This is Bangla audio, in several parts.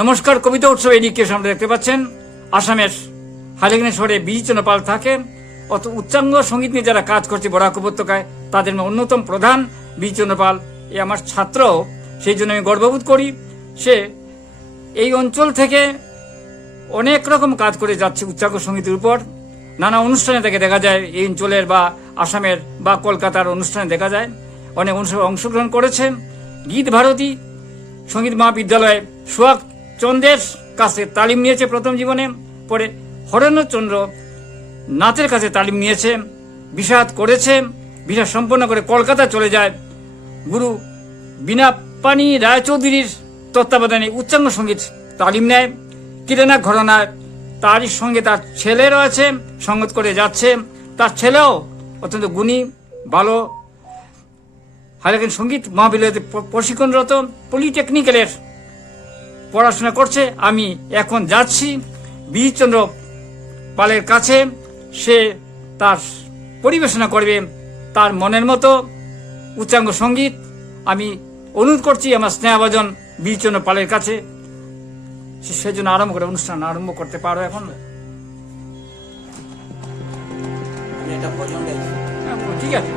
নমস্কার, কবিতা উৎসব এদিকে সামনে দেখতে পাচ্ছেন। আসামের হাইলাকান্দি শহরে বিজিচন্দ্র পাল থাকে। অত উচ্চাঙ্গ সঙ্গীত নিয়ে যারা কাজ করছে বরাক উপত্যকায়, তাদের অন্যতম প্রধান বিজিচন্দ্র পাল। এ আমার ছাত্র, সেই জন্য আমি গর্ববোধ করি। সে এই অঞ্চল থেকে অনেক রকম কাজ করে যাচ্ছে উচ্চাঙ্গ সঙ্গীতের উপর। নানা অনুষ্ঠানে তাকে দেখা যায়, এই অঞ্চলের বা আসামের বা কলকাতার অনুষ্ঠানে দেখা যায়। অনেক অনুষ্ঠানে অংশগ্রহণ করেছে। গীত ভারতী সঙ্গীত মহাবিদ্যালয়ে সুহাগ চন্দ্রের কাছে তালিম নিয়েছে প্রথম জীবনে। পরে হরেন্দ্রচন্দ্র নাথের কাছে তালিম নিয়েছে, বিষাদ করেছে। বিষাদ সম্পন্ন করে কলকাতা চলে যায়। গুরু বীণাপাণি রায়চৌধুরীর তত্ত্বাবধানে উচ্চাঙ্গ সঙ্গীত তালিম নেয়। কিরানা ঘরানায় তারই সঙ্গে তার ছেলে রয়েছে, সঙ্গত করে যাচ্ছে। তার ছেলেও অত্যন্ত গুণী, ভালো, হাইলাকান্দি সঙ্গীত মহাবিদ্যালয়তে প্রশিক্ষণরত, পলিটেকনিক্যালের পড়াশোনা করছে। আমি এখন যাচ্ছি বিজিচন্দ্র পালের কাছে। সে তার পরিবেশনা করবে তার মনের মতো উচ্চাঙ্গ সঙ্গীত। আমি অনুরোধ করছি আমার স্নেহভাজন বিজিচন্দ্র পালের কাছে, সেজন্য অনুষ্ঠান আরম্ভ করতে পারো। এখন ঠিক আছে।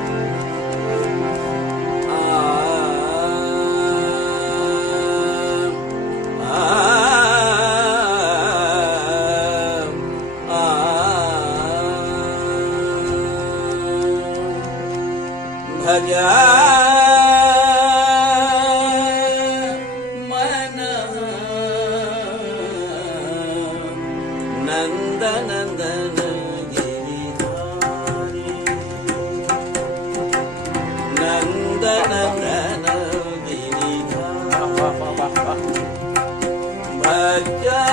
भजा मन नंद नंदन गिरिधारी, नंद नंदन गिरिधारी। भजा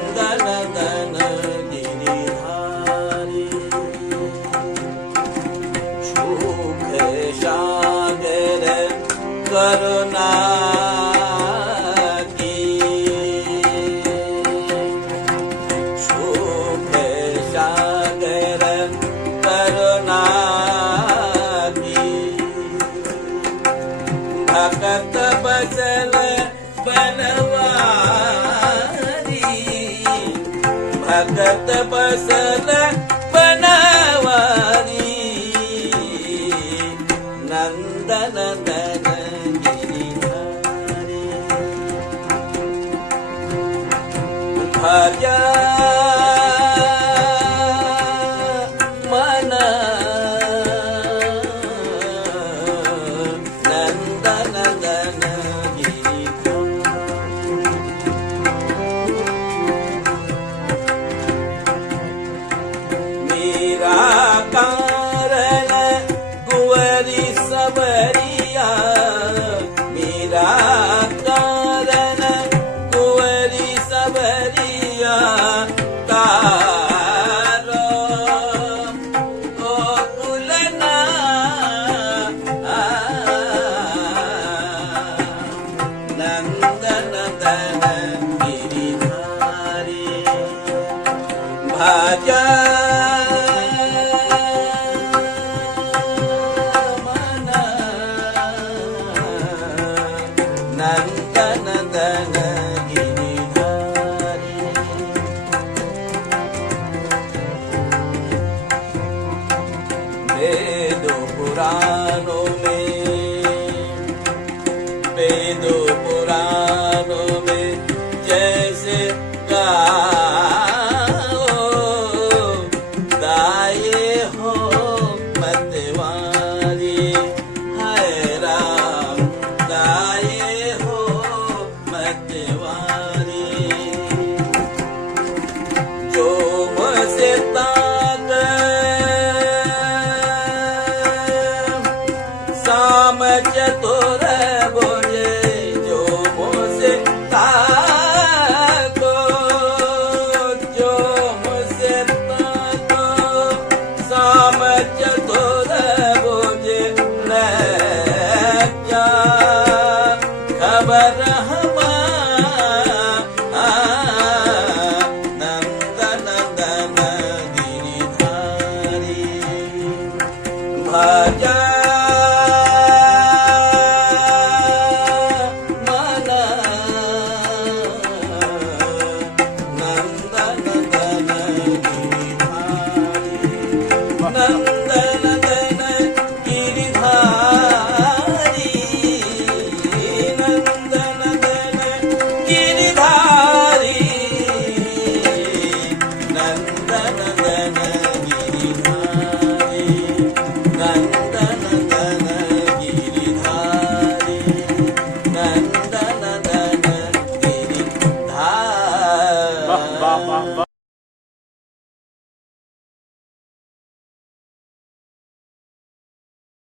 नंदन गिरिधारी, सुख सागर करुणा की, सुख सागर करुणा की। भगत बसल बनवारी, भगत बसल बनवारी। नंद नंदन गिरिधारी, भजा मन नंद नंदन मेरा कारण कुंवरी सबरिया, मेरा कारण कुंवरी सबरिया। तारो गोकुलना नंद नंदन गिरिधारी, भजा नंद नंदन गिरिधारी। वेदो पुराणों में, वेदो पुराणों में जैसे गाओ गाये हो मतवारी। हाय राम गाये हो मतवारी।